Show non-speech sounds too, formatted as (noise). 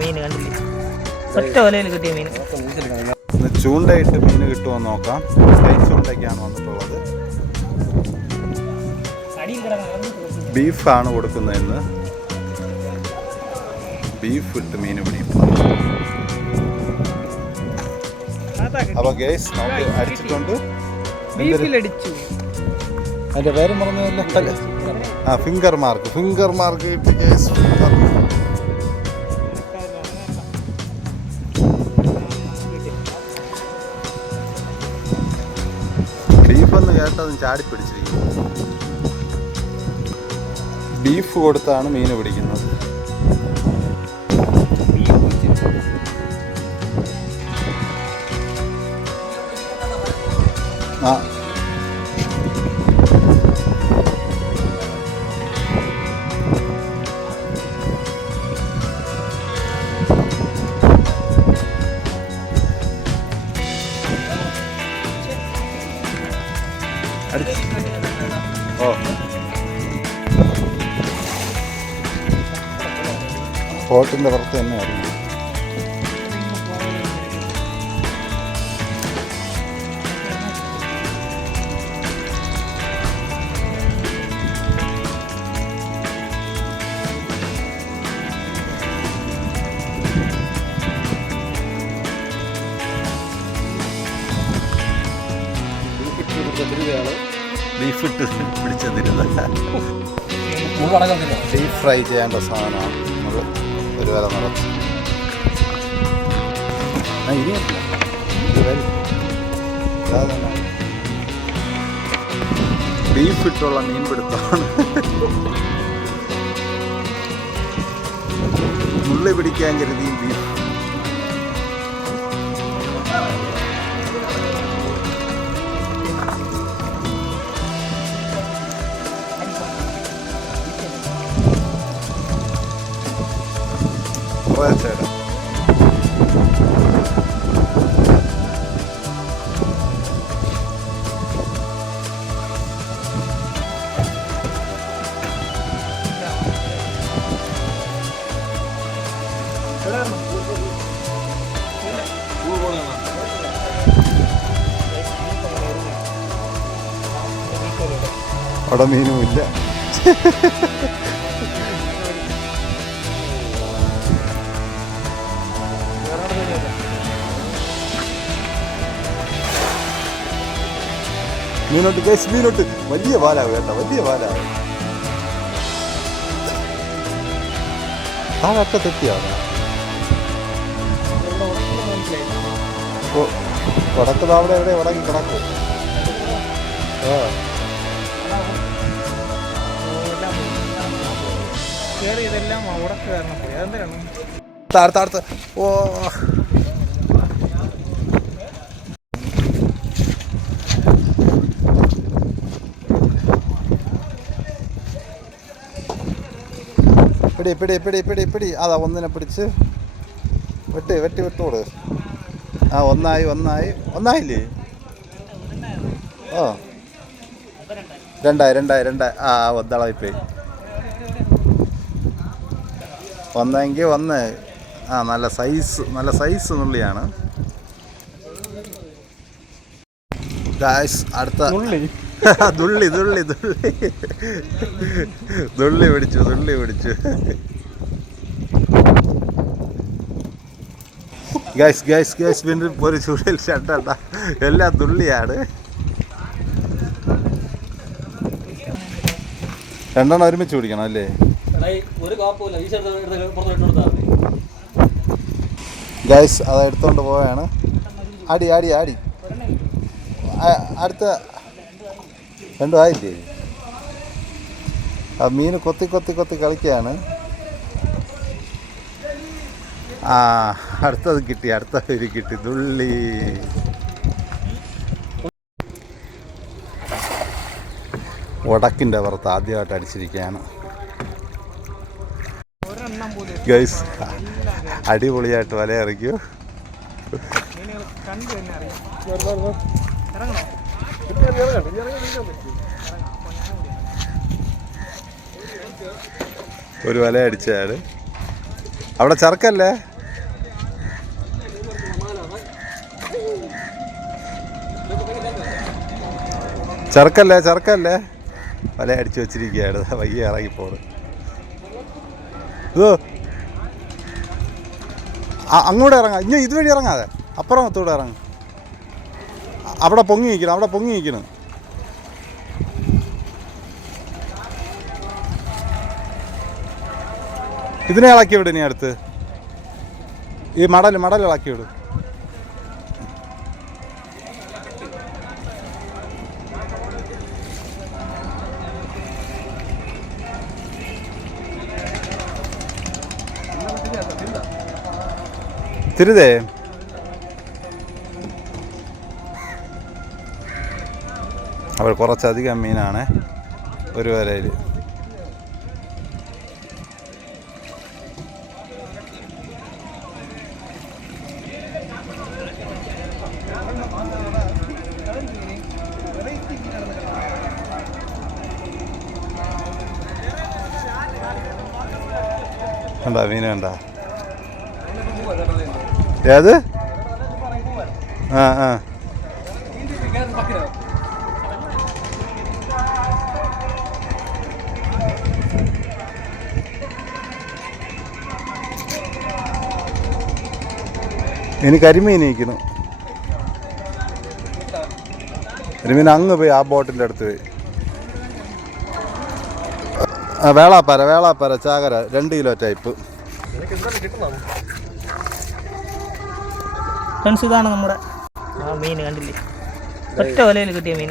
മീൻ കണ്ടില്ലേ? ഒറ്റ വലയിൽ കിട്ടിയ മീൻ. ഇന്ന് ചൂണ്ടയിട്ട് മീൻ കിട്ടുമോ എന്ന് നോക്കാം. ചൂണ്ടയ്ക്കാണ് വന്നിട്ടുള്ളത്. ബീഫാണ് കൊടുക്കുന്നതെന്ന് ബീഫ് ഇട്ട് മീൻ പിടിക്കും അപ്പൊ ഗേസ് നമുക്ക് അടിച്ചിട്ടുണ്ട്. അതിന്റെ പേര് പറഞ്ഞതല്ല? ആ ഫിംഗർ മാർക്ക് ഫിംഗർ മാർക്ക് കിട്ടി ഗേസ് ഫിംഗർ ബീഫ് ചാടി പിടിച്ചിരിക്കും ബീഫ് കൊടുത്താണ് മീൻ പിടിക്കുന്നത്. ആ ഓ. ഫോട്ടിന്റെ പുറത്ത് തന്നെ ബീഫ് ഇട്ട് പിടിച്ചെന്നിരുന്നത് ഡീപ് ഫ്രൈ ചെയ്യേണ്ട സാധനമാണ് നമ്മൾ ഒരു വില നിറച്ച്. തന്നെ. ബീഫ് ഇട്ടുള്ള മീൻപിടുത്തമാണ് മുള്ളി പിടിക്കാൻ കരുതി ബീഫ് കുറേശ്ശേടെ അവിടെ മീനും ഇല്ല (laughs) മീനോട്ട് കേസ് മീനോട്ട്. വലിയ പാലാവ് കേട്ടോ വലിയ പാലാവ്. താഴൊക്കെ തെറ്റിയാണ് അവിടെ എവിടെ വടക്കി കിടക്കും. ആ. ഇതെല്ലാം ഉടക്ക് കാരണം ഓ. പിടി പിടി പിടി പിടി പിടി. അതാ ഒന്നിനെ പിടിച്ച്. വെട്ടി വെട്ടി വിട്ടോട്. ആ ഒന്നായി ഒന്നായി. ഒന്നായില്ലേ? ഓ രണ്ടായി രണ്ടായി രണ്ടായി. ആ ഒന്നളവിപ്പോയി. ഒന്നെങ്കിൽ ഒന്ന്. ആ നല്ല സൈസ് നല്ല സൈസ് നുള്ളിയാണ്. ഗായ്സ് അടുത്ത തുള്ളി തുള്ളി (laughs) തുള്ളി തുള്ളി പിടിച്ചു തുള്ളി പിടിച്ചു. ഗൈസ് ഗൈസ് ഗൈസ് പിന്നെ ഒരു ചുഴൽ ഷട്ടണ്ട എല്ലാം തുള്ളിയാണ് രണ്ടെണ്ണം ഒരുമിച്ച് പിടിക്കണം അല്ലേ? ഒരു അത് ഈ പോവാണ്. അടി അടി കൊടുത്താൽ അടുത്ത രണ്ടും ആയില്ലേ? ആ മീൻ കൊത്തി കൊത്തി കൊത്തി കളിക്കുകയാണ്. ആ അടുത്തത് കിട്ടി അടുത്ത ഒരു കിട്ടി. തുള്ളി വടക്കിന്റെ പുറത്ത് ആദ്യമായിട്ട് അടിച്ചിരിക്കുകയാണ്. ഗൈസ് അടിപൊളിയായിട്ട് വല ഇറക്കിയോ ഒരു വല അടിച്ചയാൾ. അവിടെ ചർക്കല്ലേ? ചർക്കല്ലേ ചർക്കല്ലേ? വല അടിച്ചു വെച്ചിരിക്കുകയാണ്. വയ്യ ഇറങ്ങിപ്പോണ് ഇതോ. അങ്ങോട്ട് ഇറങ്ങാം. ഇനി ഇതുവഴി ഇറങ്ങാതെ. അപ്പുറം ഒത്തൂടെ ഇറങ്ങും. അവിടെ പൊങ്ങി നിൽക്കണം അവിടെ പൊങ്ങി നിൽക്കണം. ഇതിനെ ഇളക്കി വിടും ഇനി അടുത്ത്. ഈ മടൽ മടൽ ഇളക്കി വിടും. തിരുതേ. അവർ കുറച്ചധികം മീനാണ് ഒരു വരയിൽ. കണ്ടാ മീൻ കണ്ടാ? ഏത്? ആ ആ. ഇനി കരിമീൻ ഇരിക്കുന്നു കരിമീൻ അങ്ങ് പോയി ആ ബോട്ടിന്റെ അടുത്ത് പോയി. ആ വേളാപ്പാര വേളാപ്പാര ചാകര രണ്ട് കിലോ ടൈപ്പ് ഫ്രണ്ട്സ് ഇതാണ് നമ്മുടെ ആ മീൻ കണ്ടില്ലേ? ഒറ്റ വലയിൽ കിട്ടിയ മീൻ.